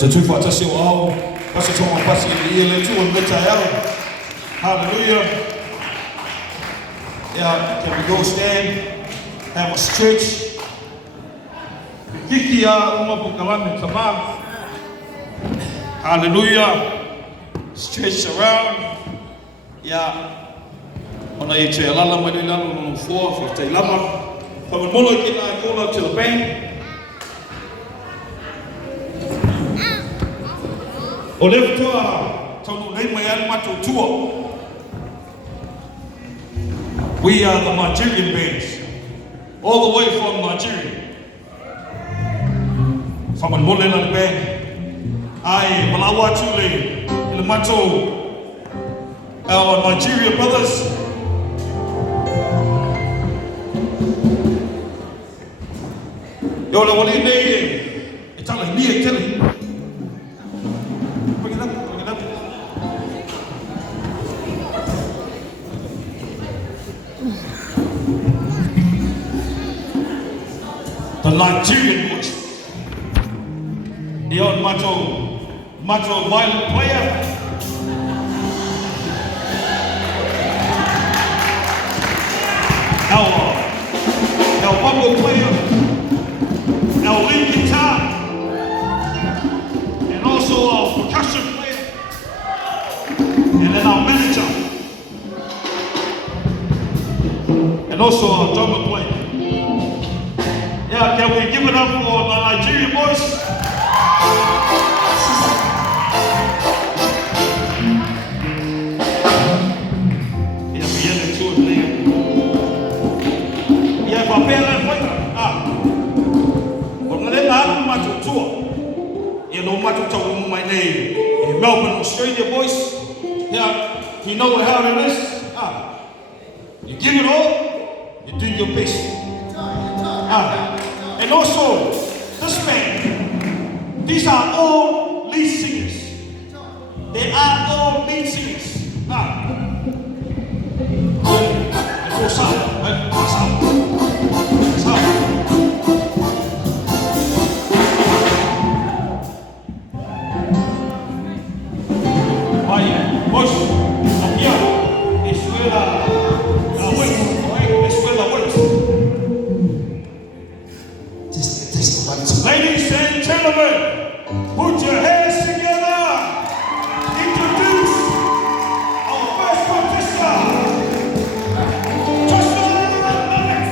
Te tui whatasi o au, pasa tonga pasi i le tu and meta au. Hallelujah. Yeah, can we go stand, have a stretch. Kiki ya uma pukalame tama. Hallelujah. Stretch around. Yeah. Ona i te alala mai lalo no foa for te lama. Pamamolo ki na call out to the band. O le toa tonu nei mai al mato tua. We are the Nigerian bands, all the way from Nigeria. From an Molela band, I Malawa Chule, Ilmato, our Nigeria brothers. Yo, the one in there, it's all me, tell him. Bring it up, bring it up. The Nigerian butcher. The old macho violent player. Our bongo player. Our lead guitar. And also our percussion player. And then our manager. And also our drummer player. Yeah, can we give it up for the Nigerian boys? Yeah, we yelling to it, man. Yeah, but Bella, but when they have much tour, you know, much tour my name in Melbourne, Australia, boys. Yeah, you know how it is. You give it all, you do your best. And also, this band, these are all lead singers. They are all lead singers. Go south, right? Go south. South. Vaya, voice, aquí, escuela, escuela, ladies and gentlemen, put your hands together. Introduce our first contestant, Joshua Alex.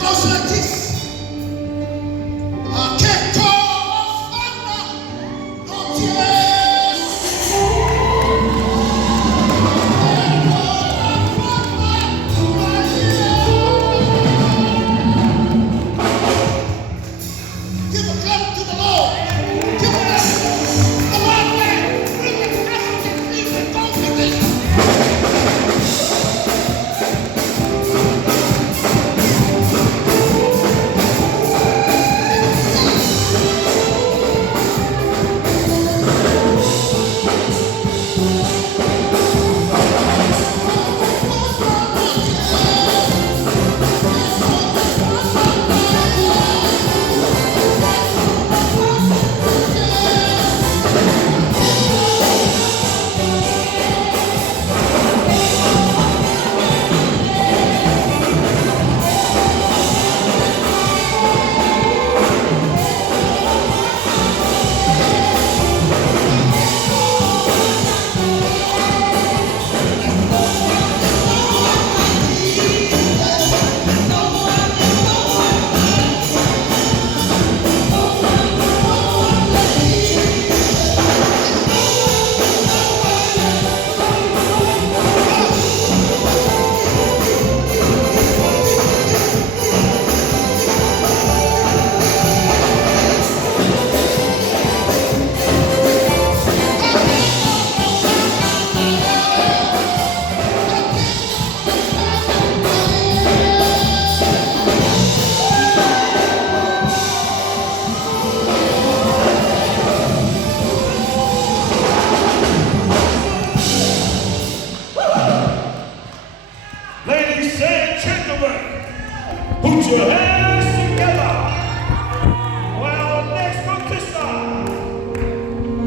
Goes like this.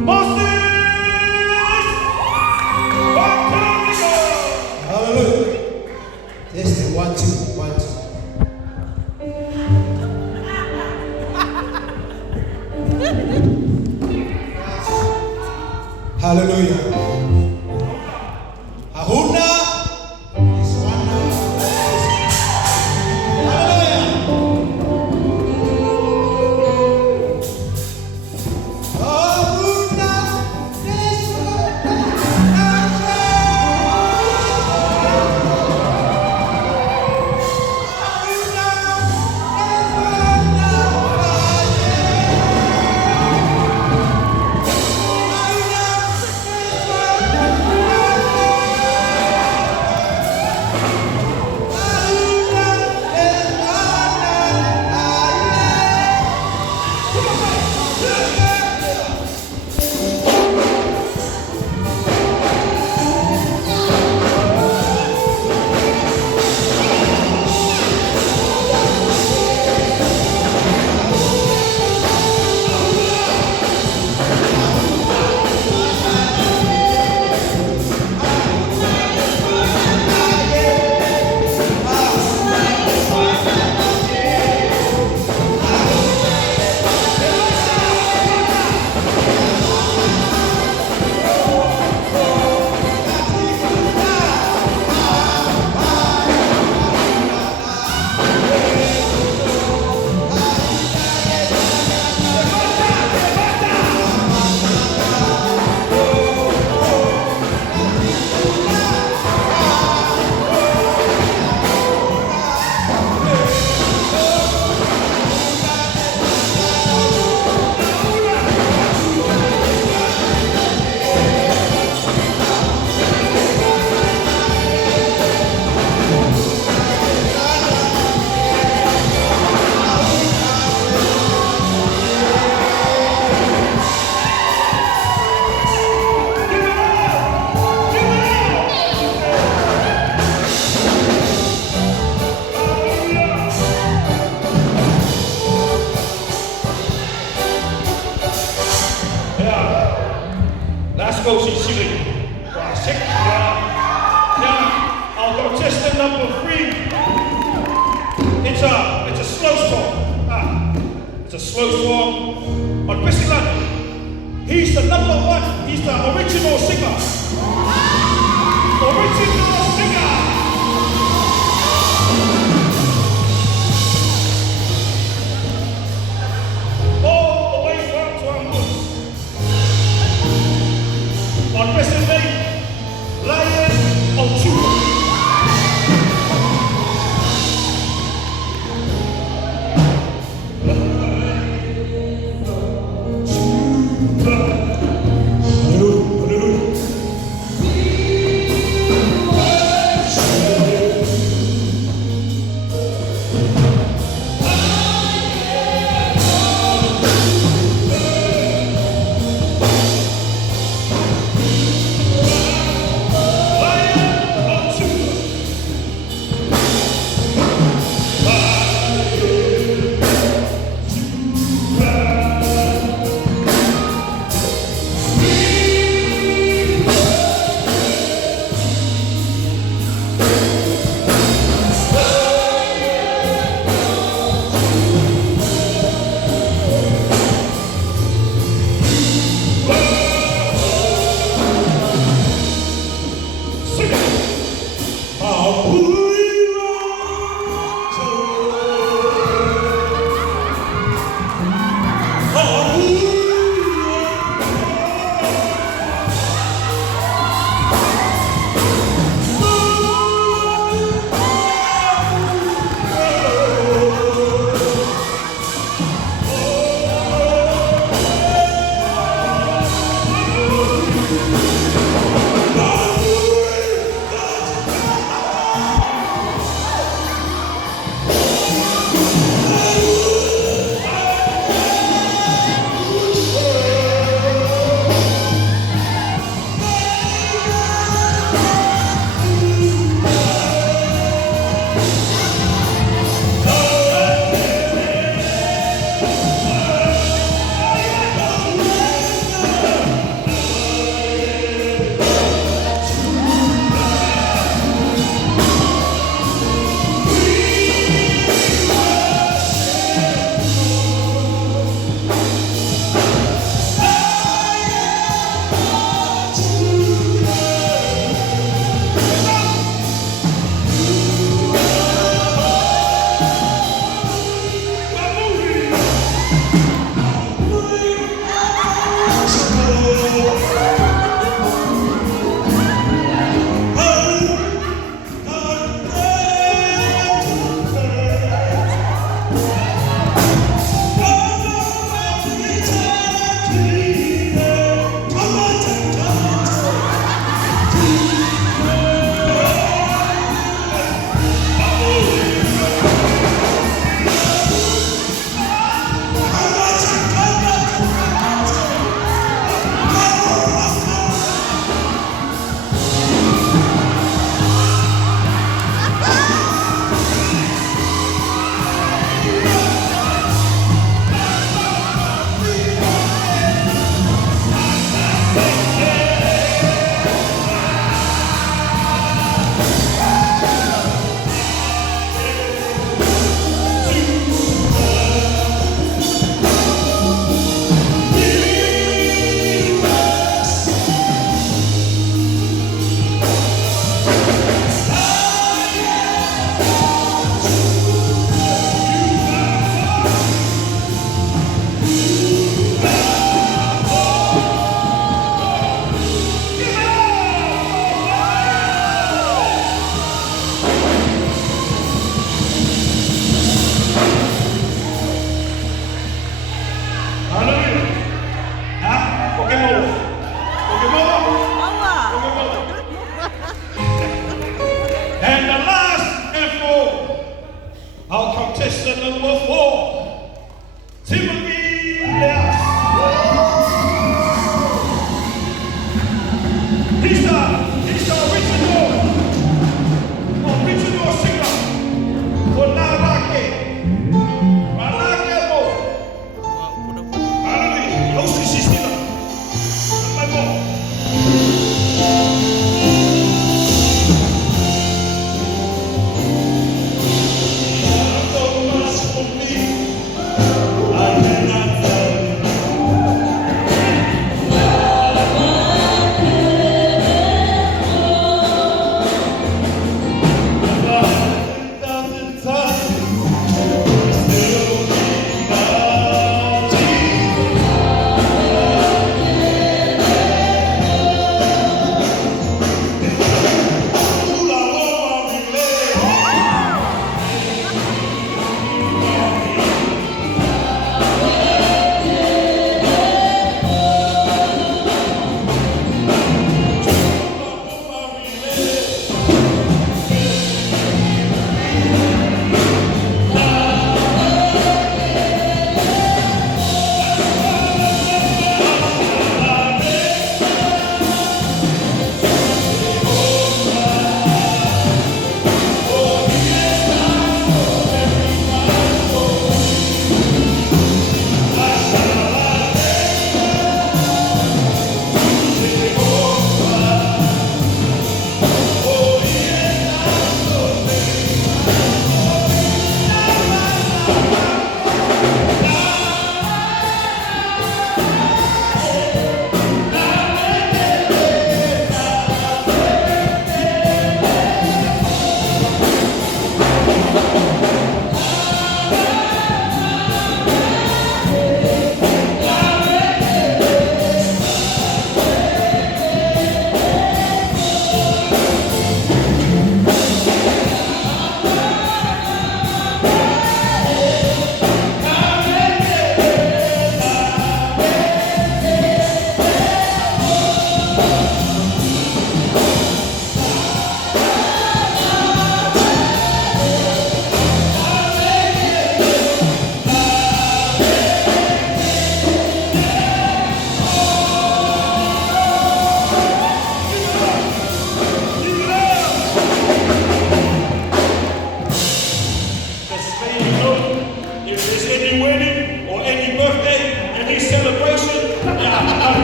Moses! Hallelujah. Testing 1, 2, 1, 2. Hallelujah. Ahuna is one of Hallelujah. Ahuna is Let's go see Chile. Now, I'll go test number 3. It's a slow song. It's a slow song. On Bessie London, he's the number 1. He's the original singer. Original singer. All the way from Tuambus. On Bessie Lane, Lion Ochoa.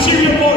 Material